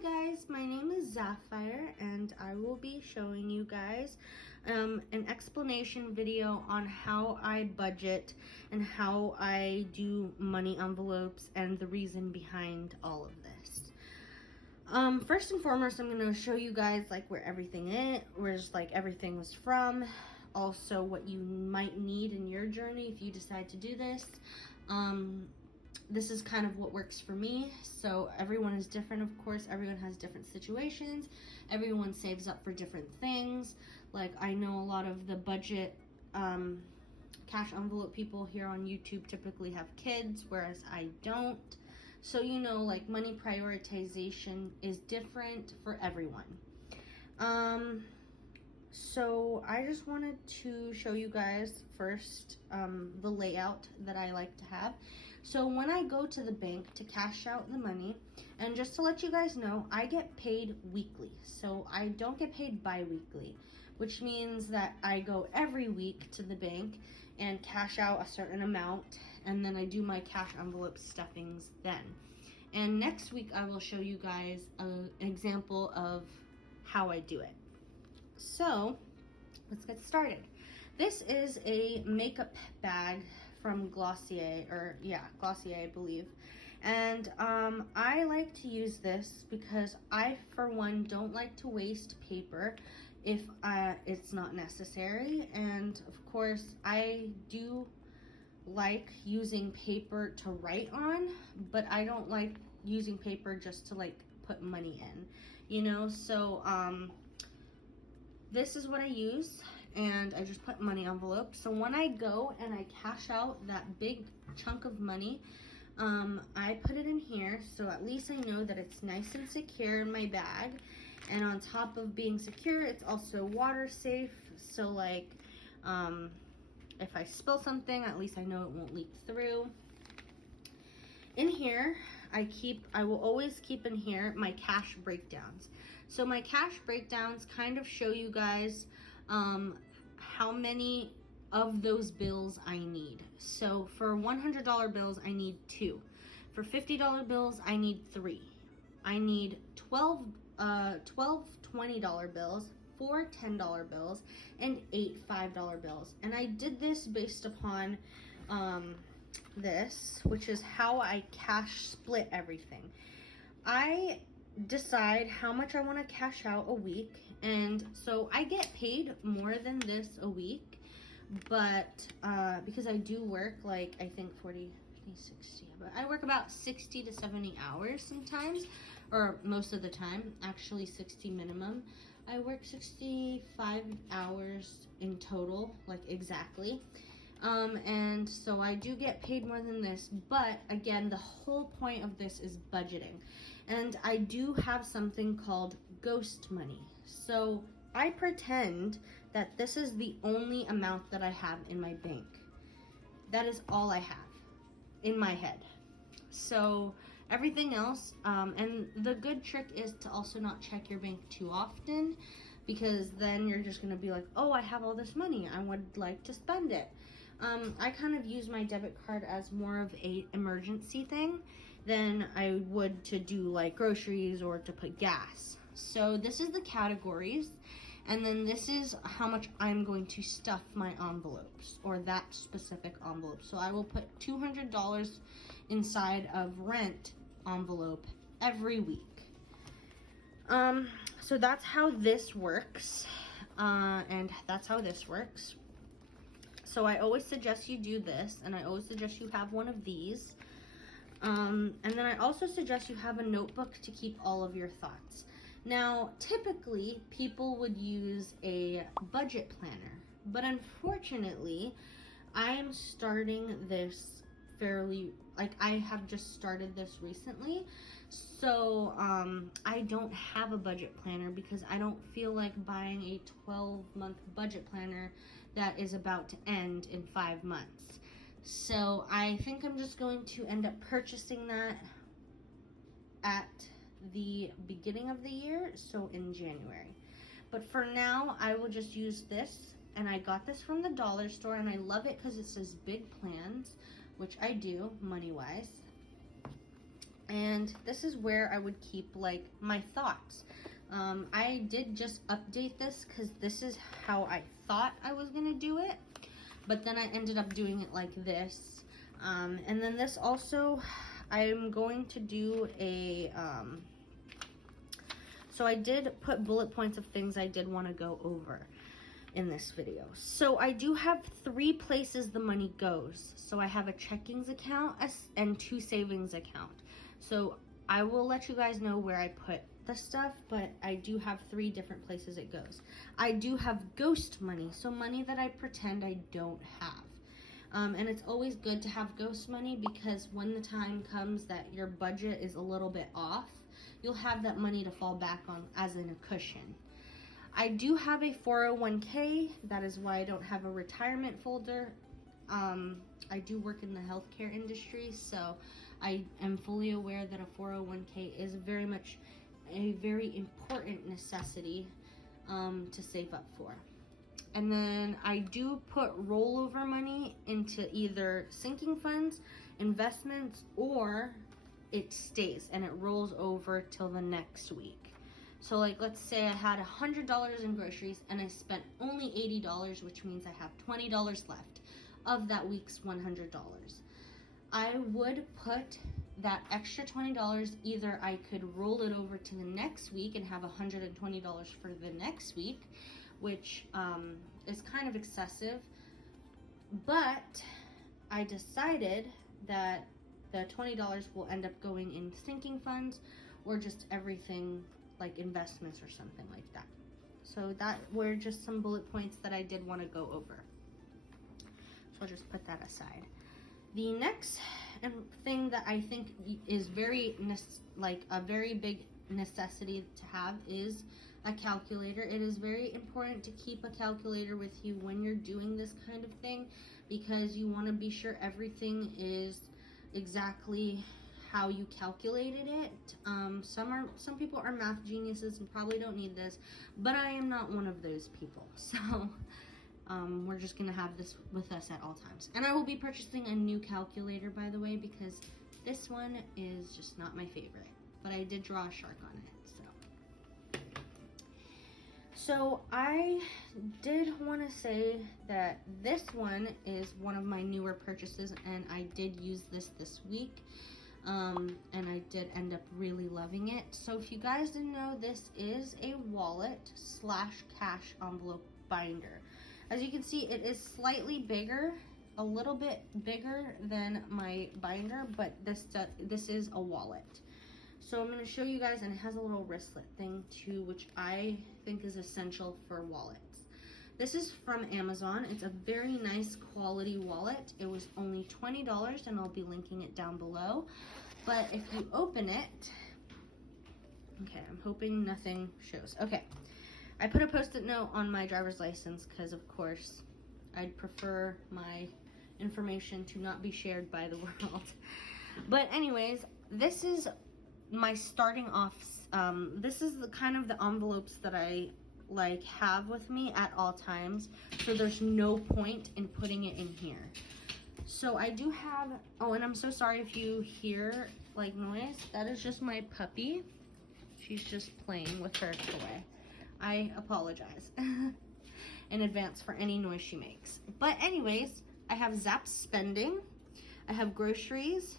Hi guys, my name is Sapphire and I will be showing you guys an explanation video on how I budget and how I do money envelopes and the reason behind all of this. First and foremost, I'm going to show you guys like where everything is, where's like everything was from, also what you might need in your journey if you decide to do this. This is kind of what works for me. So everyone is different, of course. Everyone has different situations. Everyone saves up for different things. Like I know a lot of the budget cash envelope people here on YouTube typically have kids, whereas I don't. So you know, like money prioritization is different for everyone. So I just wanted to show you guys first the layout that I like to have. So when I go to the bank to cash out the money, and just to let you guys know, I get paid weekly. So I don't get paid bi-weekly, which means that I go every week to the bank and cash out a certain amount, and then I do my cash envelope stuffings then. And next week I will show you guys an example of how I do it. So let's get started. This is a makeup bag from Glossier, Glossier, I believe. And I like to use this because I, for one, don't like to waste paper if it's not necessary. And of course, I do like using paper to write on, but I don't like using paper just to like put money in, you know? So this is what I use, and I just put money envelopes. So when I go and I cash out that big chunk of money, I put it in here, so at least I know that it's nice and secure in my bag. And on top of being secure, it's also water safe. So like, if I spill something, at least I know it won't leak through. In here, I will always keep in here my cash breakdowns. So my cash breakdowns kind of show you guys how many of those bills I need. So for $100 bills, I need 2. For $50 bills, I need 3. I need 12 $20 bills, 4 $10 bills, and 8 $5 bills. And I did this based upon this, which is how I cash split everything. I decide how much I want to cash out a week, and so I get paid more than this a week, but because I do work like I think 40, 50, 60, but I work about 60 to 70 hours sometimes, or most of the time, actually 60 minimum. I work 65 hours in total, like exactly. And so I do get paid more than this, but again, the whole point of this is budgeting. And I do have something called ghost money. So I pretend that this is the only amount that I have in my bank. That is all I have in my head. So everything else, and the good trick is to also not check your bank too often, because then you're just gonna be like, oh, I have all this money, I would like to spend it. I kind of use my debit card as more of a emergency thing than I would to do like groceries or to put gas. So this is the categories, and then this is how much I'm going to stuff my envelopes, or that specific envelope. So I will put $200 inside of rent envelope every week. So that's how this works, and that's how this works. So I always suggest you do this, and I always suggest you have one of these. And then I also suggest you have a notebook to keep all of your thoughts. Now, typically, people would use a budget planner, but unfortunately, I'm starting this I have just started this recently. So I don't have a budget planner because I don't feel like buying a 12-month budget planner that is about to end in 5 months. So I think I'm just going to end up purchasing that at the beginning of the year, so in January. But for now, I will just use this, and I got this from the dollar store, and I love it because it says big plans, which I do money-wise. And this is where I would keep like my thoughts. I did just update this because this is how I thought I was gonna do it, but then I ended up doing it like this. And then this also, I'm going to do a, so I did put bullet points of things I did want to go over in this video. So I do have 3 places the money goes. So I have a checkings account and 2 savings account. So I will let you guys know where I put the stuff, but I do have 3 different places it goes. I do have ghost money, so money that I pretend I don't have. And it's always good to have ghost money because when the time comes that your budget is a little bit off, you'll have that money to fall back on as in a cushion. I do have a 401k. That is why I don't have a retirement folder. I do work in the healthcare industry, so I am fully aware that a 401k is very much a very important necessity to save up for. And then I do put rollover money into either sinking funds, investments, or it stays and it rolls over till the next week. So like, let's say I had $100 in groceries and I spent only $80, which means I have $20 left of that week's $100. I would put that extra $20, either I could roll it over to the next week and have $120 for the next week, which is kind of excessive, but I decided that the $20 will end up going in sinking funds or just everything like investments or something like that. So that were just some bullet points that I did want to go over. So I'll just put that aside. The next thing that I think is very a very big necessity to have is a calculator. It is very important to keep a calculator with you when you're doing this kind of thing because you want to be sure everything is exactly how you calculated it. Some people are math geniuses and probably don't need this, but I am not one of those people. So we're just gonna have this with us at all times. And I will be purchasing a new calculator, by the way, because this one is just not my favorite. But I did draw a shark on it. So I did want to say that this one is one of my newer purchases, and I did use this week, and I did end up really loving it. So if you guys didn't know, this is a wallet / cash envelope binder. As you can see, it is slightly bigger, a little bit bigger than my binder, but this is a wallet. So I'm going to show you guys, and it has a little wristlet thing too, which I think is essential for wallets. This is from Amazon. It's a very nice quality wallet. It was only $20, and I'll be linking it down below. But if you open it, okay, I'm hoping nothing shows. Okay, I put a post-it note on my driver's license because, of course, I'd prefer my information to not be shared by the world. But anyways, this is my starting off. This is the kind of the envelopes that I like have with me at all times, so there's no point in putting it in here. So I do have, oh, and I'm so sorry if you hear like noise. That is just my puppy. She's just playing with her toy. I apologize in advance for any noise she makes. But anyways, I have Zap spending, I have groceries,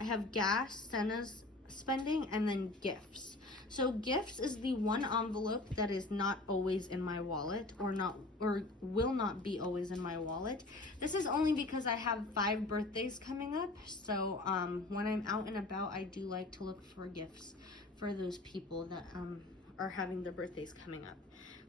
I have gas, Senna's spending, and then gifts. So gifts is the one envelope that is not always in my wallet, or will not be always in my wallet. This is only because I have 5 birthdays coming up. So when I'm out and about, I do like to look for gifts for those people that are having their birthdays coming up.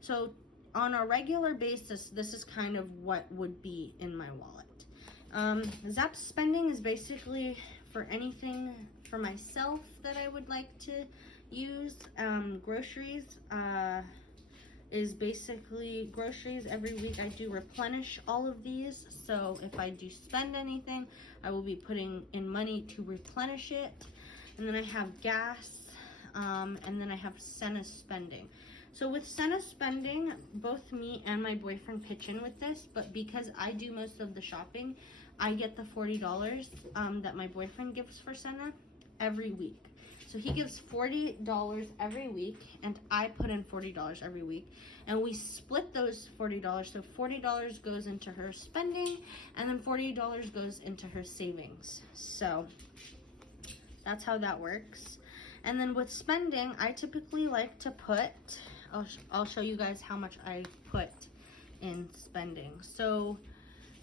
So on a regular basis, this is kind of what would be in my wallet. Zap spending is basically for anything for myself that I would like to use. Groceries is basically groceries. Every week I do replenish all of these, so if I do spend anything, I will be putting in money to replenish it. And then I have gas, and then I have Senna spending. So with Senna spending, both me and my boyfriend pitch in with this, but because I do most of the shopping, I get the $40 that my boyfriend gives for Senna. every week. So he gives $40 every week, and I put in $40 every week. And we split those $40. So $40 goes into her spending, and then $40 goes into her savings. So that's how that works. And then with spending, I typically like to put, I'll show you guys how much I put in spending. So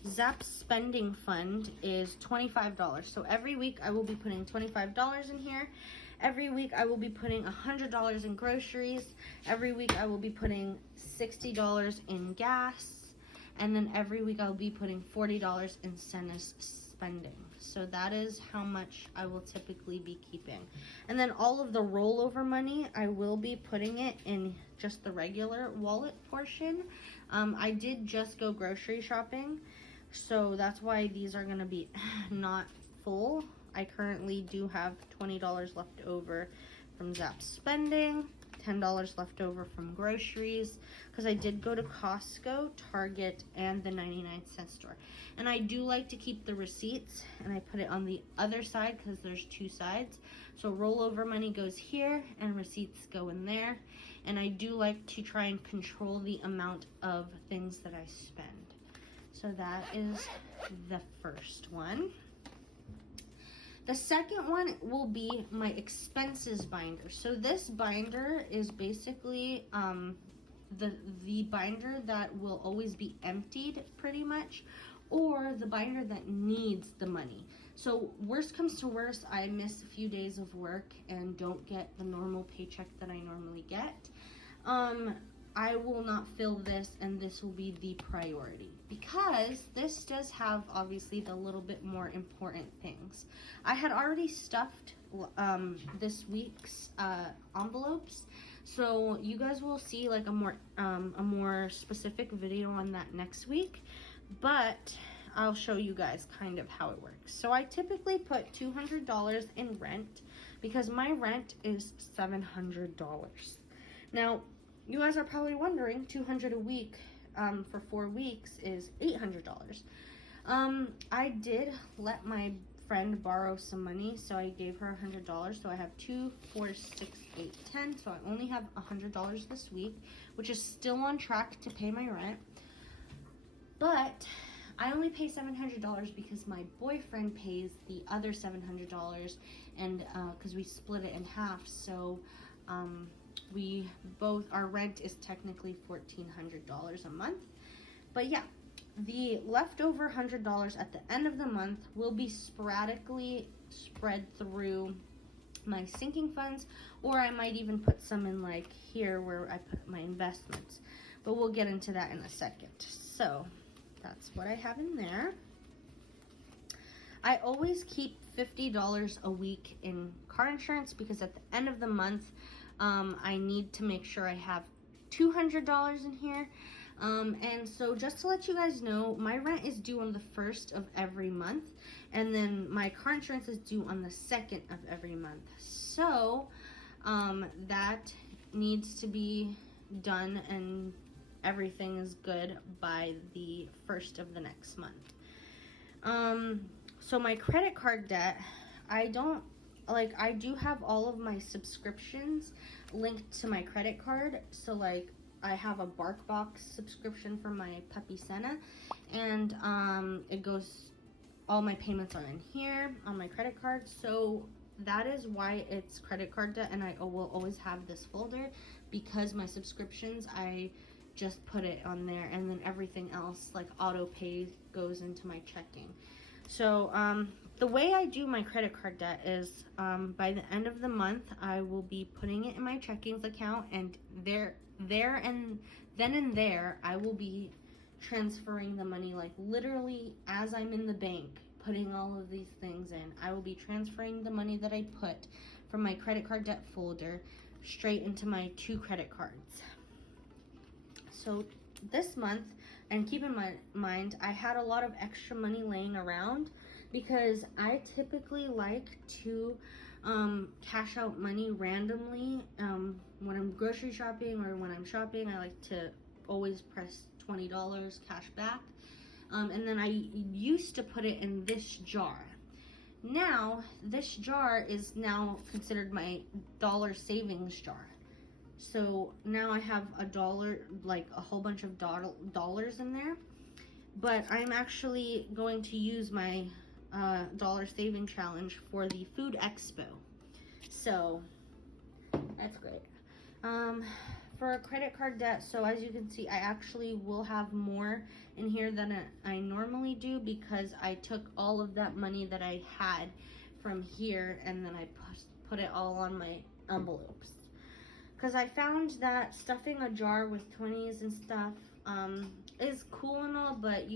Zap's spending fund is $25. So every week I will be putting $25 in here. Every week I will be putting $100 in groceries. Every week I will be putting $60 in gas. And then every week I'll be putting $40 in Senna's spending. So that is how much I will typically be keeping. And then all of the rollover money, I will be putting it in just the regular wallet portion. I did just go grocery shopping, so that's why these are gonna be not full. I currently do have $20 left over from Zap's spending, $10 left over from groceries, because I did go to Costco, Target, and the 99-cent store. And I do like to keep the receipts, and I put it on the other side because there's two sides. So rollover money goes here, and receipts go in there. And I do like to try and control the amount of things that I spend. So that is the first one. The second one will be my expenses binder. So this binder is basically the binder that will always be emptied pretty much, or the binder that needs the money. So worst comes to worst, I miss a few days of work and don't get the normal paycheck that I normally get. I will not fill this, and this will be the priority, because this does have obviously the little bit more important things. I had already stuffed this week's envelopes, so you guys will see like a more specific video on that next week, but I'll show you guys kind of how it works. So I typically put $200 in rent because my rent is $700. Now, you guys are probably wondering, $200 a week for 4 weeks is $800. I did let my friend borrow some money, so I gave her $100. So I have 2, 4, 6, 8, 10. So I only have $100 this week, which is still on track to pay my rent. But I only pay $700 because my boyfriend pays the other $700, and because we split it in half. So we both, our rent is technically $1,400 a month. But yeah, the leftover $100 at the end of the month will be sporadically spread through my sinking funds, or I might even put some in like here where I put my investments, but we'll get into that in a second. So that's what I have in there. I always keep $50 a week in car insurance because at the end of the month, I need to make sure I have $200 in here. And so just to let you guys know, my rent is due on the 1st of every month, and then my car insurance is due on the 2nd of every month. So that needs to be done, and everything is good by the 1st of the next month. So my credit card debt, I do have all of my subscriptions linked to my credit card. So like I have a BarkBox subscription for my puppy Senna, and it goes, all my payments are in here on my credit card. So that is why it's credit card debt, and I will always have this folder, because my subscriptions, I just put it on there, and then everything else like auto pay goes into my checking. So the way I do my credit card debt is by the end of the month, I will be putting it in my checkings account, and there and there I will be transferring the money, like literally as I'm in the bank putting all of these things in. I will be transferring the money that I put from my credit card debt folder straight into my 2 credit cards. So this month, and keep in mind, I had a lot of extra money laying around because I typically like to cash out money randomly. When I'm grocery shopping or when I'm shopping, I like to always press $20 cash back. And then I used to put it in this jar. Now, this jar is now considered my dollar savings jar. So now I have a dollar, like a whole bunch of dollars in there. But I'm actually going to use my dollar saving challenge for the food expo. So that's great. For a credit card debt, so as you can see, I actually will have more in here than I normally do, because I took all of that money that I had from here and then I put it all on my envelopes. Because I found that stuffing a jar with 20s and stuff is cool and all, but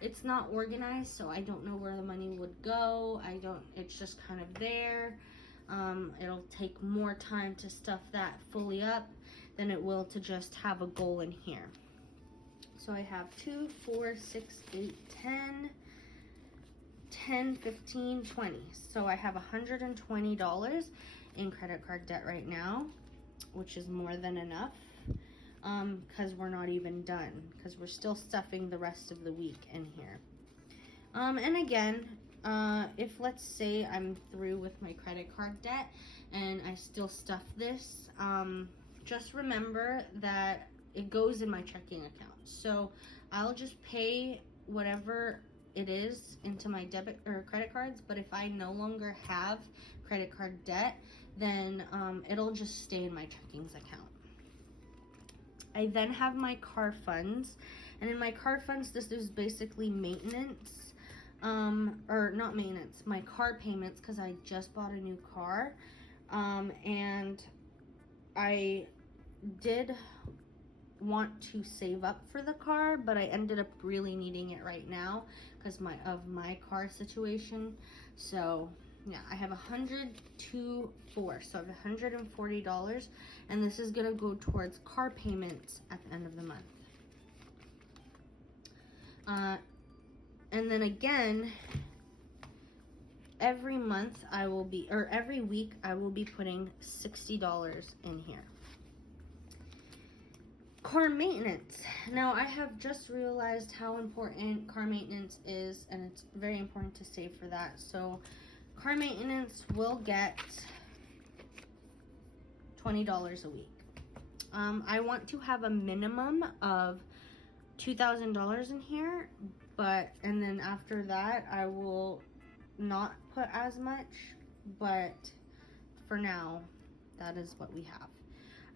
it's not organized, so I don't know where the money would go. It's just kind of there. It'll take more time to stuff that fully up than it will to just have a goal in here. So I have 2, 4, 6, 8, 10, 15, 20. So I have $120 in credit card debt right now, which is more than enough, because we're not even done, because we're still stuffing the rest of the week in here. And again, if let's say I'm through with my credit card debt and I still stuff this, just remember that it goes in my checking account. So I'll just pay whatever it is into my debit or credit cards, but if I no longer have credit card debt, then it'll just stay in my checkings account. I then have my car funds, and in my car funds, this is basically maintenance, or not maintenance, my car payments, because I just bought a new car, and I did want to save up for the car, but I ended up really needing it right now because of my car situation. So yeah, I have $124, so I have $140, and this is gonna go towards car payments at the end of the month. And then again, every week I will be putting $60 in here. Car maintenance. Now I have just realized how important car maintenance is, and it's very important to save for that. So car maintenance will get $20 a week. I want to have a minimum of $2,000 in here, and then after that I will not put as much, but for now that is what we have.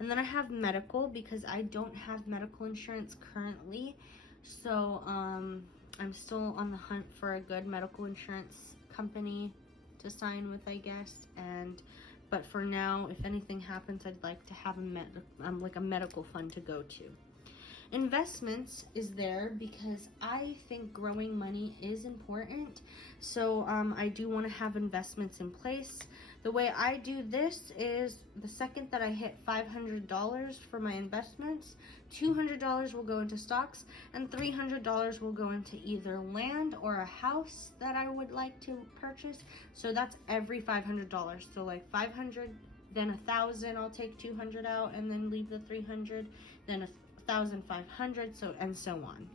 And then I have medical, because I don't have medical insurance currently, so I'm still on the hunt for a good medical insurance company to sign with, I guess. But for now, if anything happens, I'd like to have a medical fund to go to. Investments is there because I think growing money is important. So I do want to have investments in place. The way I do this is the second that I hit $500 for my investments, $200 will go into stocks, and $300 will go into either land or a house that I would like to purchase. So that's every $500. So like 500, then 1,000, I'll take 200 out and then leave the 300, then 1,500, and so on.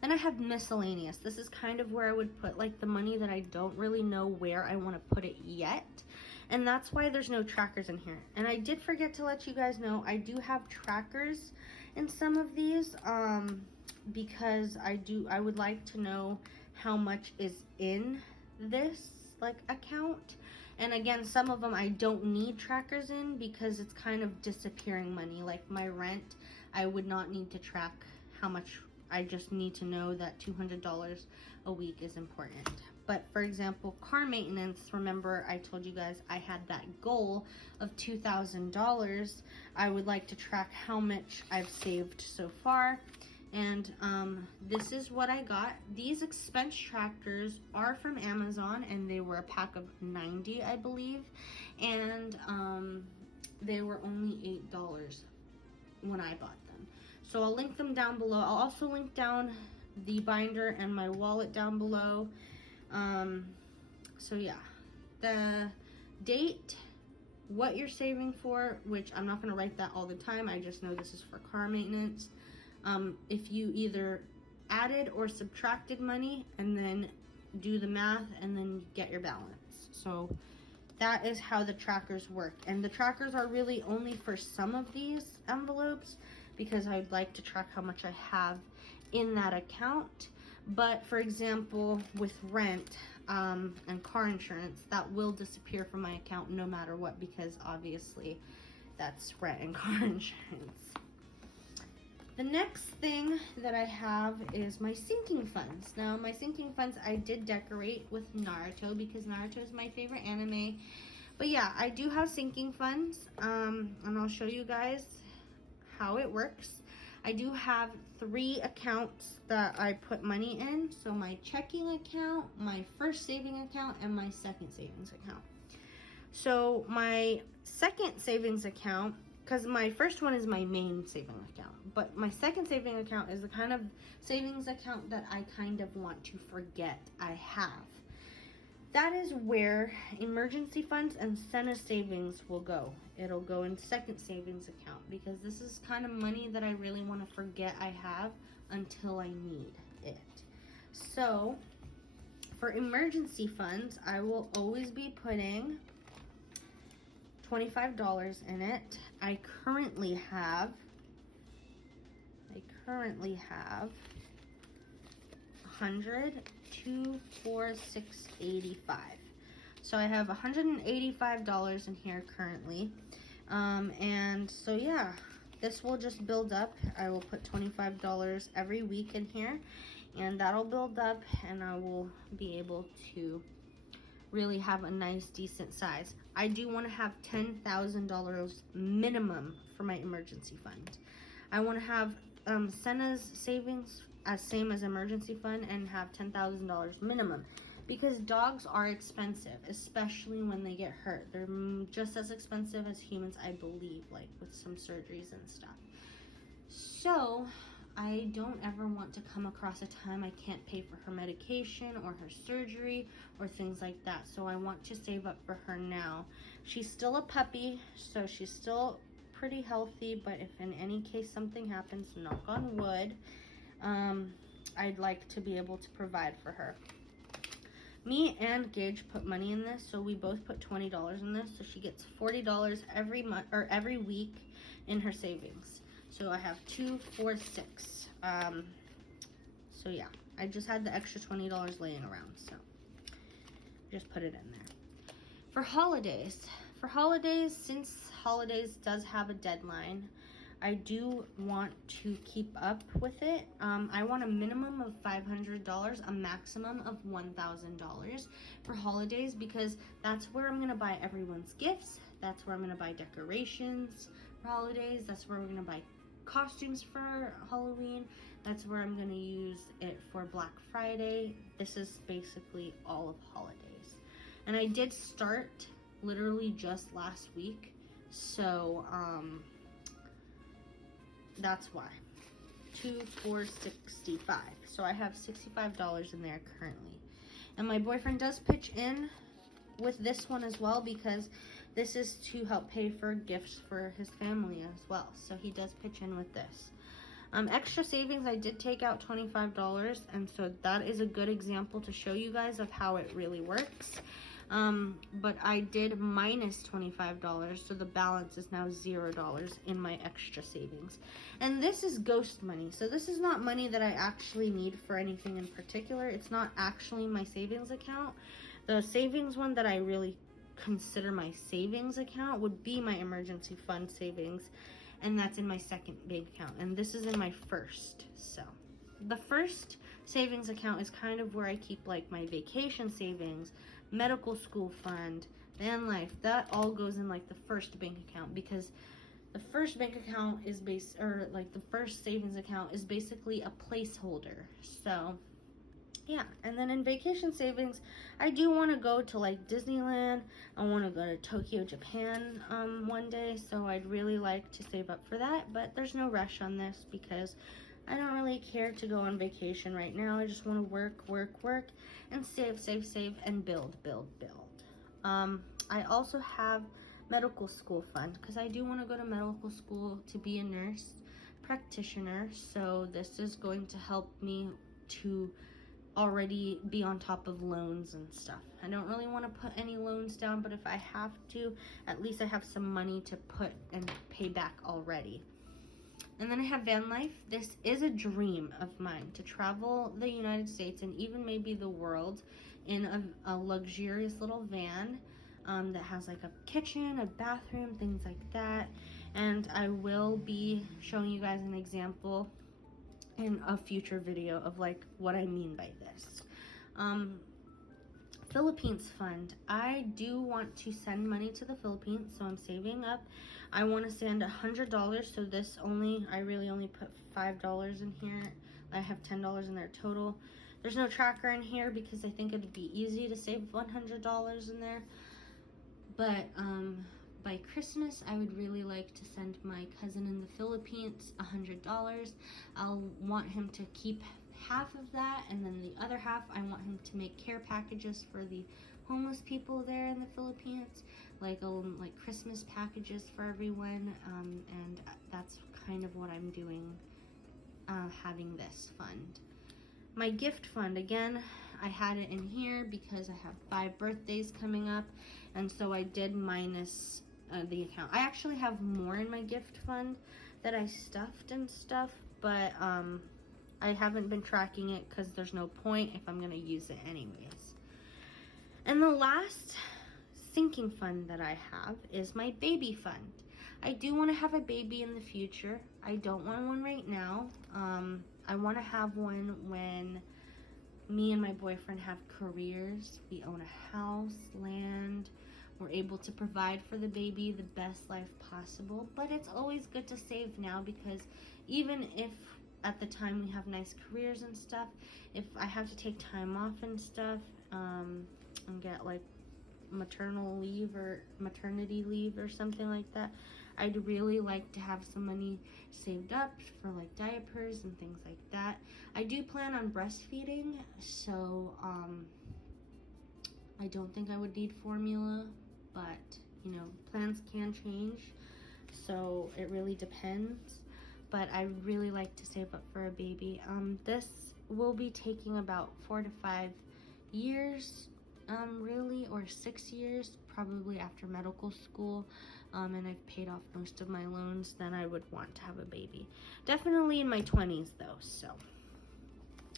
Then I have miscellaneous. This is kind of where I would put like the money that I don't really know where I want to put it yet. And that's why there's no trackers in here. And I did forget to let you guys know, I do have trackers in some of these, because I would like to know how much is in this like account. And again, some of them I don't need trackers in because it's kind of disappearing money. Like my rent, I would not need to track how much. I just need to know that $200 a week is important. But for example, car maintenance, remember I told you guys I had that goal of $2,000. I would like to track how much I've saved so far. And this is what I got. These expense trackers are from Amazon, and they were a pack of 90, I believe. And they were only $8 when I bought them. So I'll link them down below. I'll also link down the binder and my wallet down below. So yeah, the date, what you're saving for, which I'm not going to write that all the time. I just know this is for car maintenance. If you either added or subtracted money, and then do the math, and then get your balance. So that is how the trackers work. And the trackers are really only for some of these envelopes because I'd like to track how much I have in that account. But for example, with rent and car insurance, that will disappear from my account no matter what, because obviously that's rent and car insurance. The next thing that I have is my sinking funds. Now, my sinking funds I did decorate with Naruto because Naruto is my favorite anime. But yeah, I do have sinking funds, and I'll show you guys how it works. I do have 3 accounts that I put money in. So my checking account, my first saving account, and my second savings account. So my second savings account, because my first one is my main saving account, but my second saving account is the kind of savings account that I kind of want to forget I have. That is where emergency funds and Senna savings will go. It'll go in second savings account because this is kind of money that I really want to forget I have until I need it. So for emergency funds, I will always be putting $25 in it. I currently have 100, 2, 4, 6, 85. So I have $185 in here currently. And so yeah, this will just build up. I will put $25 every week in here, and that'll build up, and I will be able to really have a nice decent size. I do want to have $10,000 minimum for my emergency fund. I want to have Senna's savings as same as emergency fund and have $10,000 minimum, because dogs are expensive, especially when they get hurt. They're just as expensive as humans, I believe, like with some surgeries and stuff. So I don't ever want to come across a time I can't pay for her medication or her surgery or things like that. So I want to save up for her now. She's still a puppy, so she's still pretty healthy, but if in any case something happens, knock on wood, I'd like to be able to provide for her. Me and Gage put money in this, so we both put $20 in this, so she gets $40 every month or every week in her savings. So I have 2, 4, 6. So yeah, I just had the extra $20 laying around, so just put it in there. For holidays, since holidays does have a deadline, I do want to keep up with it. I want a minimum of $500, a maximum of $1,000 for holidays, because that's where I'm going to buy everyone's gifts. That's where I'm going to buy decorations for holidays. That's where we're going to buy costumes for Halloween. That's where I'm going to use it for Black Friday. This is basically all of holidays. And I did start literally just last week. So, that's why. 2, 4, 65. So I have $65 in there currently. And my boyfriend does pitch in with this one as well, because this is to help pay for gifts for his family as well. So he does pitch in with this. Extra savings, I did take out $25, and so that is a good example to show you guys of how it really works. But I did minus $25, so the balance is now $0 in my extra savings. And this is ghost money, so this is not money that I actually need for anything in particular. It's not actually my savings account. The savings one that I really consider my savings account would be my emergency fund savings, and that's in my second bank account, and this is in my first. So the first savings account is kind of where I keep like my vacation savings, medical school fund, van life. That all goes in like the first bank account, because the first bank account is the first savings account is basically a placeholder. So yeah, and then in vacation savings, I do want to go to like Disneyland. I want to go to Tokyo, Japan one day, so I'd really like to save up for that, but there's no rush on this because I don't really care to go on vacation right now. I just want to work, and save, and build. I also have medical school fund, because I do want to go to medical school to be a nurse practitioner, so this is going to help me to already be on top of loans and stuff. I don't really want to put any loans down, but if I have to, at least I have some money to put and pay back already. And then I have van life. This is a dream of mine, to travel the United States and even maybe the world in a luxurious little van that has like a kitchen, a bathroom, things like that. And I will be showing you guys an example in a future video of like what I mean by this. Philippines fund. I do want to send money to the Philippines, so I'm saving up. I want to send $100, so I really only put $5 in here. I have $10 in there total. There's no tracker in here because I think it'd be easy to save $100 in there. But by Christmas, I would really like to send my cousin in the Philippines $100. I'll want him to keep half of that, and then the other half I want him to make care packages for the homeless people there in the Philippines, like Christmas packages for everyone, and that's kind of what I'm doing, having this fund. My gift fund, again, I had it in here because I have 5 birthdays coming up, and so I did minus the account. I actually have more in my gift fund that I stuffed and stuff, but I haven't been tracking it because there's no point if I'm going to use it anyways. And the last sinking fund that I have is my baby fund. I do want to have a baby in the future. I don't want one right now. I want to have one when me and my boyfriend have careers. We own a house, land. We're able to provide for the baby the best life possible. But it's always good to save now, because even if at the time we have nice careers and stuff, if I have to take time off and stuff, and get like maternal leave or maternity leave or something like that, I'd really like to have some money saved up for like diapers and things like that. I do plan on breastfeeding, so I don't think I would need formula, but you know, plans can change, so it really depends. But I really like to save up for a baby. This will be taking about 4 to 5 years, really, or 6 years, probably after medical school, and I've paid off most of my loans. Then I would want to have a baby. Definitely in my 20s though, so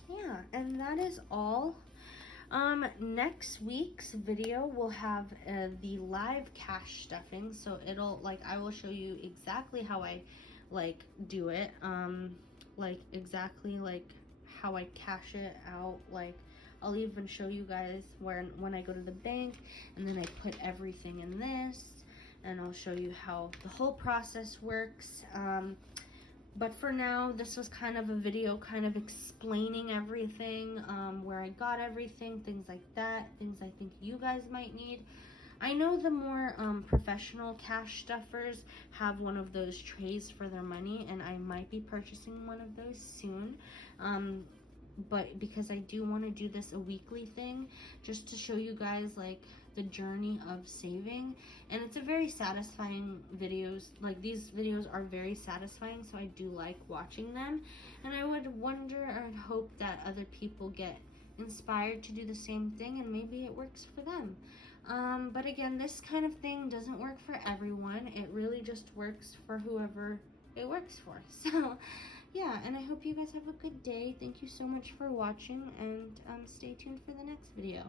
yeah, and that is all. Next week's video will have the live cash stuffing, so I will show you exactly how I do it, exactly how I cash it out. I'll even show you guys when I go to the bank, and then I put everything in this, and I'll show you how the whole process works. But for now, this was kind of a video kind of explaining everything, where I got everything, things like that, things I think you guys might need. I know the more professional cash stuffers have one of those trays for their money, and I might be purchasing one of those soon. But because I do want to do this a weekly thing, just to show you guys the journey of saving, and it's a very satisfying videos. These videos are very satisfying, so I do like watching them, and I would wonder or hope that other people get inspired to do the same thing, and maybe it works for them. But again, this kind of thing doesn't work for everyone. It really just works for whoever it works for. So yeah, and I hope you guys have a good day. Thank you so much for watching, and stay tuned for the next video.